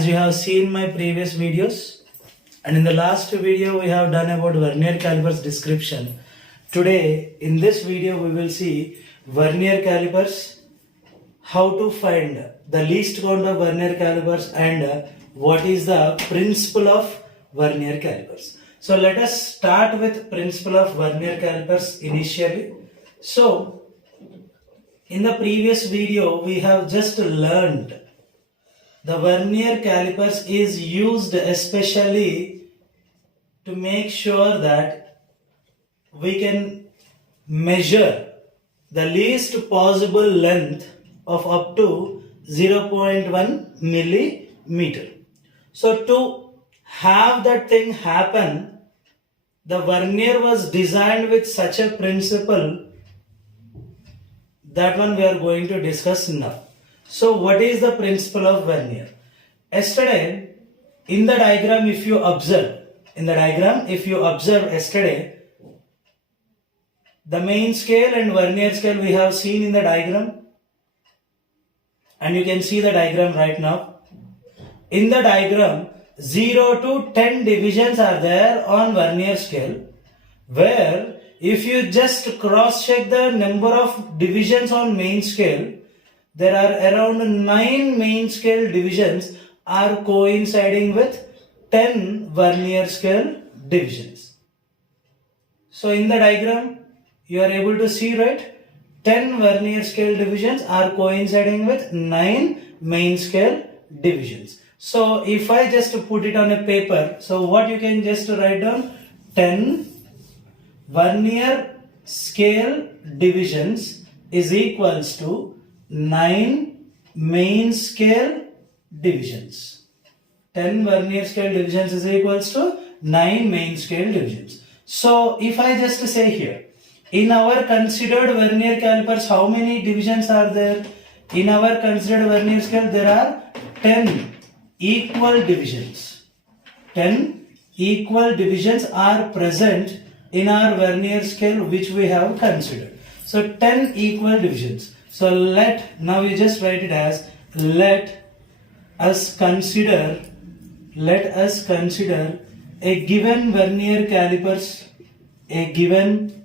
as you have seen my previous videos, and in the last video we have done about vernier calipers description. Today in this video we will see vernier calipers, how to find the least count of vernier calipers and what is the principle of vernier calipers. So let us start with principle of vernier calipers initially. So in the previous video we have just learned the vernier calipers is used especially to make sure that we can measure the least possible length of up to 0.1 millimeter. So to have that thing happen, the vernier was designed with such a principle. That one we are going to discuss now. So what is the principle of vernier? Yesterday, in the diagram if you observe yesterday, the main scale and vernier scale we have seen in the diagram, and you can see the diagram right now. In the diagram, 0 to 10 divisions are there on vernier scale, where if you just cross check the number of divisions on main scale, there are around 9 main scale divisions are coinciding with 10 vernier scale divisions. So in the diagram you are able to see, right, 10 vernier scale divisions are coinciding with 9 main scale divisions. So if I just put it on a paper, so what you can just write down, 10 vernier scale divisions is equals to 9 main scale divisions. 10 vernier scale divisions is equals to 9 main scale divisions. So if I just say here, in our considered vernier calipers, how many divisions are there? In our considered vernier scale, there are 10 equal divisions. 10 equal divisions are present in our vernier scale which we have considered. So 10 equal divisions. So now we just write it as, let us consider a given vernier calipers, contain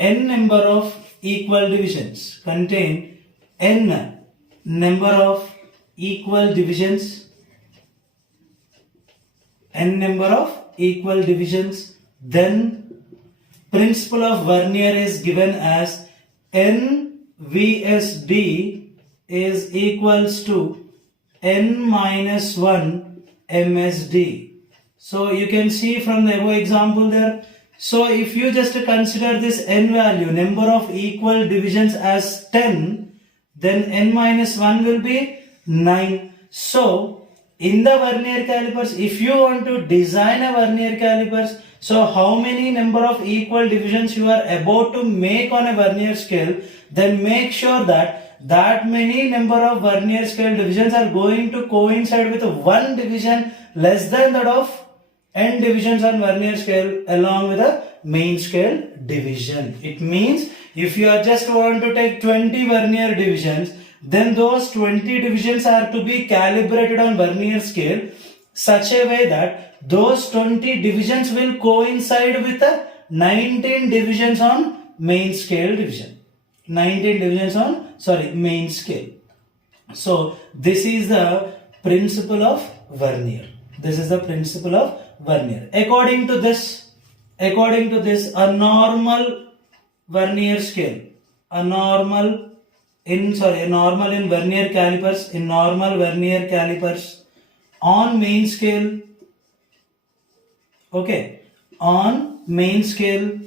n number of equal divisions, then principle of vernier is given as n VSD is equals to n minus 1 MSD. So you can see from the above example there. So if you just consider this n value, number of equal divisions, as 10, then n minus 1 will be 9. So in the vernier calipers, if you want to design a vernier calipers, so how many number of equal divisions you are about to make on a vernier scale, then make sure that many number of vernier scale divisions are going to coincide with one division less than that of n divisions on vernier scale along with a main scale division. It means if you are just want to take 20 vernier divisions, then those 20 divisions are to be calibrated on vernier scale such a way that those 20 divisions will coincide with the 19 divisions on main scale division. Main scale. So this is the principle of vernier. According to this, a normal vernier scale, normal in vernier calipers, on main scale, okay, on main scale,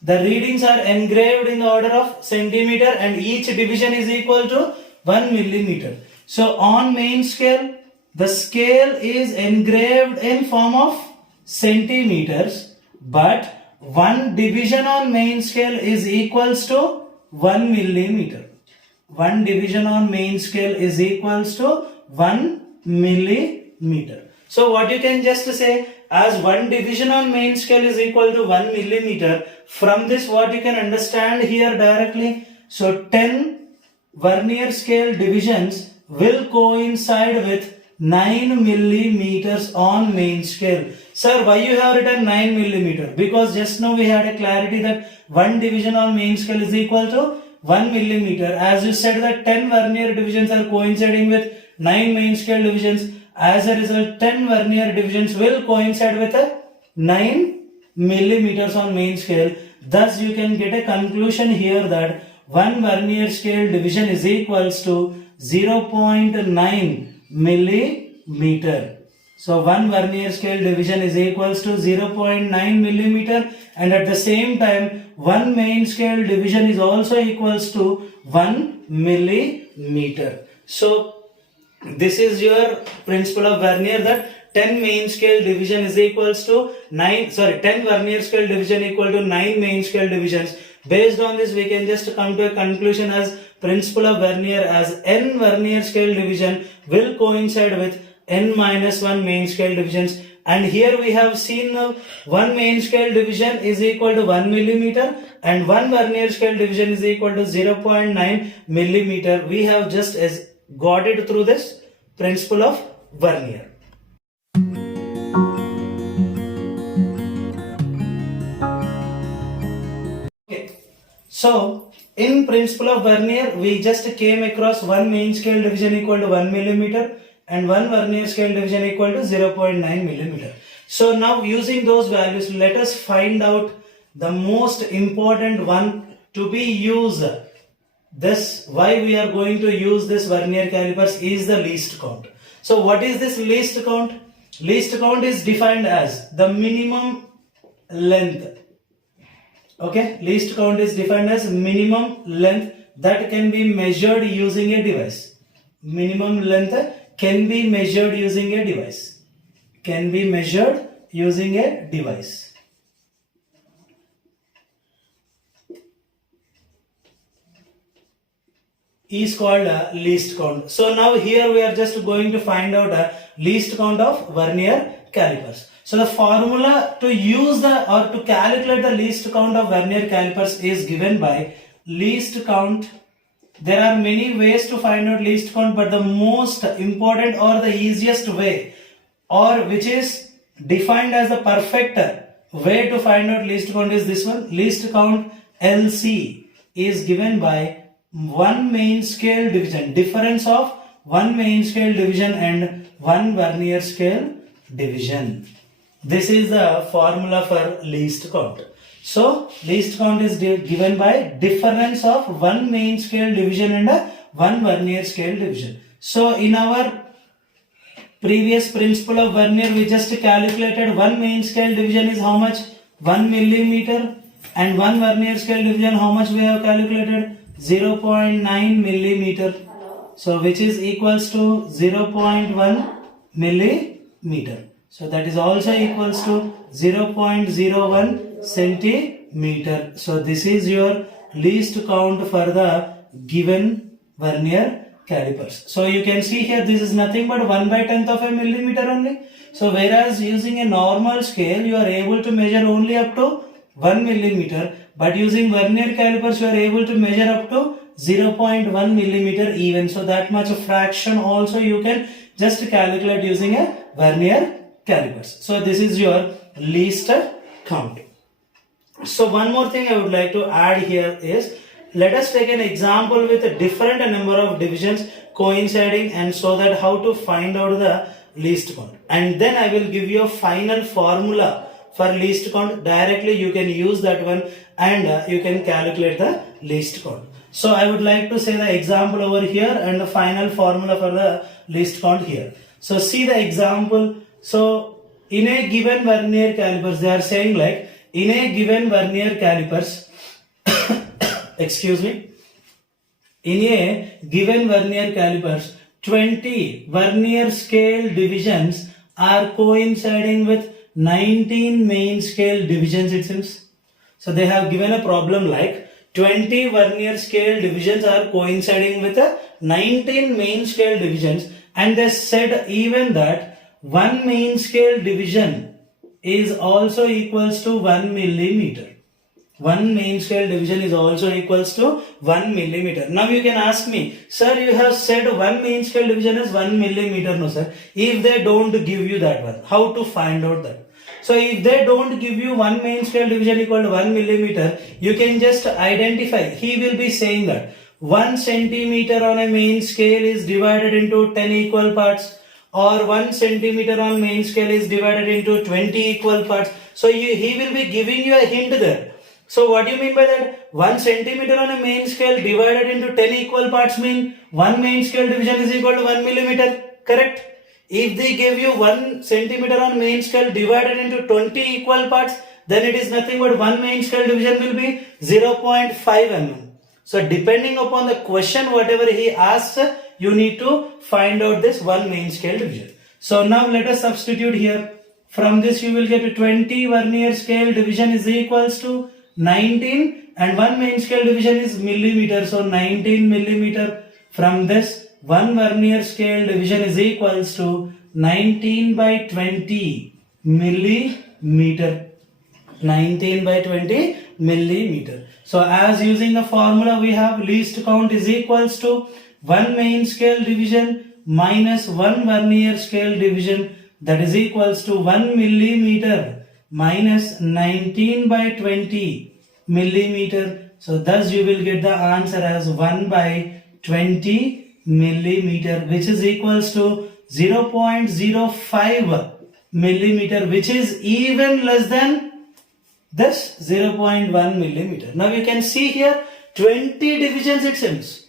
the readings are engraved in the order of centimeter and each division is equal to 1 millimeter. So on main scale, the scale is engraved in form of centimeters, but one division on main scale is equals to 1 millimeter. One division on main scale is equals to 1 millimeter. So what you can just say, as one division on main scale is equal to 1 millimeter, from this what you can understand here directly. So 10 vernier scale divisions will coincide with 9 millimeters on main scale. Sir, why you have written 9 millimeter? Because just now we had a clarity that one division on main scale is equal to 1 millimeter. As you said that 10 vernier divisions are coinciding with 9 main scale divisions. As a result, 10 vernier divisions will coincide with a 9 millimeters on main scale. Thus, you can get a conclusion here that one vernier scale division is equals to 0.9 millimeter. So, one vernier scale division is equals to 0.9 millimeter, and at the same time, one main scale division is also equals to 1 millimeter. So, this is your principle of Vernier, that 10 main scale division is equals to 10 vernier scale division equal to 9 main scale divisions. Based on this, we can just come to a conclusion as principle of Vernier, as n vernier scale division will coincide with n minus 1 main scale divisions. And here we have seen one main scale division is equal to 1 millimeter and one vernier scale division is equal to 0.9 millimeter. We have just got it through this principle of Vernier. Okay. So, in principle of Vernier, we just came across one main scale division equal to 1 millimeter and one vernier scale division equal to 0.9 millimeter. So now using those values, let us find out the most important one to be used. This, why we are going to use this vernier calipers, is the least count. So what is this least count? Least count is defined as the minimum length. Okay, least count is defined as minimum length that can be measured using a device. Minimum length can be measured using a device. Can be measured using a device. Is called a least count. So now here we are just going to find out a least count of vernier calipers. So the formula to use to calculate the least count of vernier calipers is given by least count. There are many ways to find out least count, but the most important or the easiest way, or which is defined as the perfect way to find out least count, is this one. Least count LC is given by one main scale division, difference of one main scale division and one vernier scale division. This is the formula for least count. So least count is given by difference of one main scale division and one vernier scale division. So in our previous principle of Vernier, we just calculated one main scale division is how much? 1 millimeter, and one vernier scale division, how much we have calculated? 0.9 millimeter. So which is equals to 0.1 millimeter. So that is also equals to 0.01 centimeter. So this is your least count for the given vernier calipers. So you can see here, this is nothing but 1/10 of a millimeter only. So whereas using a normal scale you are able to measure only up to 1 millimeter, but using vernier calipers you are able to measure up to 0.1 millimeter even. So that much of fraction also you can just calculate using a vernier calipers. So this is your least count. So one more thing I would like to add here is, let us take an example with a different number of divisions coinciding, and so that how to find out the least count. And then I will give you a final formula for least count. Directly you can use that one and you can calculate the least count. So I would like to say the example over here and the final formula for the least count here. So see the example. So in a given vernier calipers, they are saying like, in a given vernier calipers, excuse me, in a given vernier calipers, 20 vernier scale divisions are coinciding with 19 main scale divisions, it seems. So they have given a problem like 20 vernier scale divisions are coinciding with 19 main scale divisions, and they said even that one main scale division is also equals to 1 millimeter. One main scale division is also equals to 1 millimeter. Now you can ask me, sir, you have said one main scale division is 1 millimeter. No, sir. If they don't give you that one, how to find out that? So if they don't give you one main scale division equal to 1 millimeter, you can just identify. He will be saying that 1 centimeter on a main scale is divided into 10 equal parts, or 1 centimeter on main scale is divided into 20 equal parts. So he will be giving you a hint there. So what do you mean by that? 1 centimeter on a main scale divided into 10 equal parts mean 1 main scale division is equal to 1 millimeter. Correct? If they give you 1 centimeter on main scale divided into 20 equal parts, then it is nothing but 1 main scale division will be 0.5 mm. So depending upon the question, whatever he asks, you need to find out this 1 main scale division. So now let us substitute here. From this you will get 20 vernier scale division is equals to 19, and 1 main scale division is millimeter. So 19 millimeter. From this 1 vernier scale division is equals to 19 by 20 millimeter. 19 by 20 millimeter. So as using the formula we have least count is equals to 1 main scale division minus 1 vernier scale division, that is equals to 1 millimeter minus 19 by 20 millimeter. So thus you will get the answer as 1 by 20 millimeter, which is equals to 0.05 millimeter, which is even less than this 0.1 millimeter. Now you can see here 20 divisions it seems.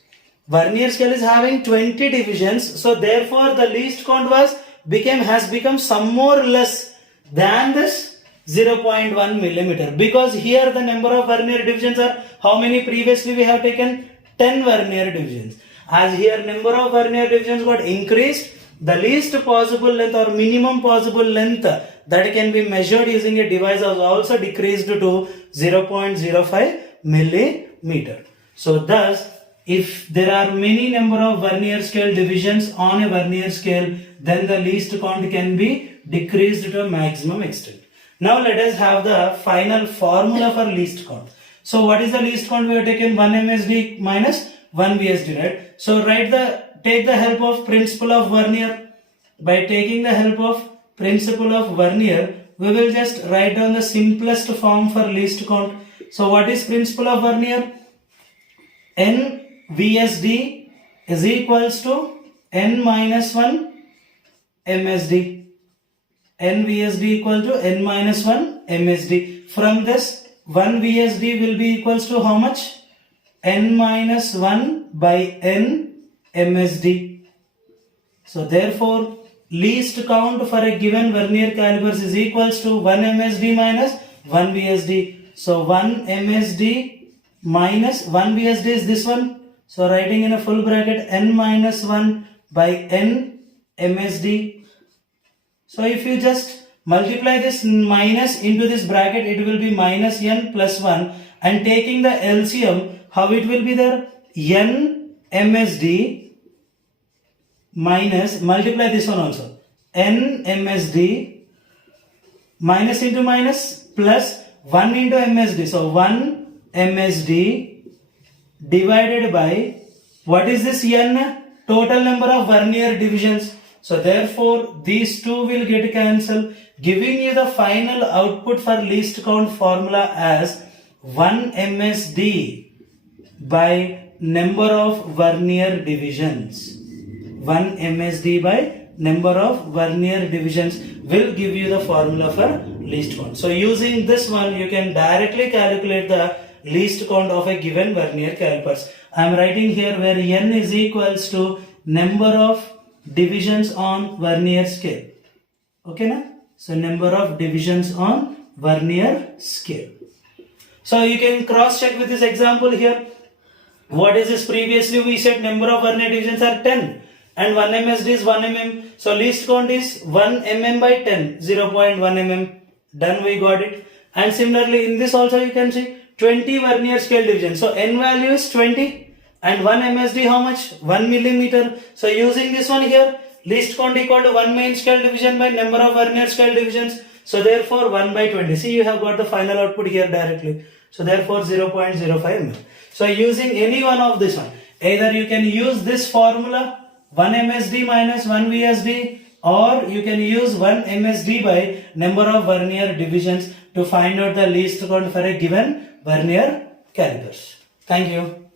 Vernier scale is having 20 divisions, so therefore the least count has become some more less than this 0.1 millimeter, because here the number of vernier divisions are how many? Previously we have taken 10 vernier divisions. As here number of vernier divisions got increased, the least possible length or minimum possible length that can be measured using a device was also decreased to 0.05 millimeter. So thus, if there are many number of vernier scale divisions on a vernier scale, then the least count can be decreased to a maximum extent. Now let us have the final formula for least count. So what is the least count? We have taken 1 MSD minus 1 VSD, right? So take the help of principle of vernier. By taking the help of principle of vernier, we will just write down the simplest form for least count. So what is principle of vernier? N VSD is equals to N minus 1 MSD. N VSD equal to N minus 1 MSD. From this 1 VSD will be equals to how much? N minus 1 by N MSD. So therefore least count for a given vernier calipers is equals to 1 MSD minus 1 VSD. So 1 MSD minus 1 VSD is this one. So writing in a full bracket N minus 1 by N MSD. So if you just multiply this minus into this bracket, it will be minus N plus 1, and taking the LCM, how it will be there? N MSD minus, multiply this one also, N MSD minus into minus plus 1 into MSD. So 1 MSD divided by, what is this N? Total number of vernier divisions. So therefore these two will get cancelled, giving you the final output for least count formula as 1 MSD by number of vernier divisions. 1 MSD by number of vernier divisions will give you the formula for least count. So using this one, you can directly calculate the least count of a given vernier calipers. I am writing here where N is equals to number of divisions on vernier scale. Okay, na? So number of divisions on vernier scale. So you can cross check with this example here. What is this? Previously we said number of vernier divisions are 10 and 1 MSD is 1 mm. So least count is 1 mm by 10, 0.1 mm. Done, we got it. And similarly in this also you can see 20 vernier scale divisions. So N value is 20 and 1 MSD how much? 1 millimeter. So using this one here, Least count equal to 1 main scale division by number of vernier scale divisions. So therefore 1 by 20. See, you have got the final output here directly. So therefore 0.05 mm. So using any one of this one, either you can use this formula 1 MSD minus 1 VSD, or you can use 1 MSD by number of vernier divisions to find out the least count for a given vernier calipers. Thank you.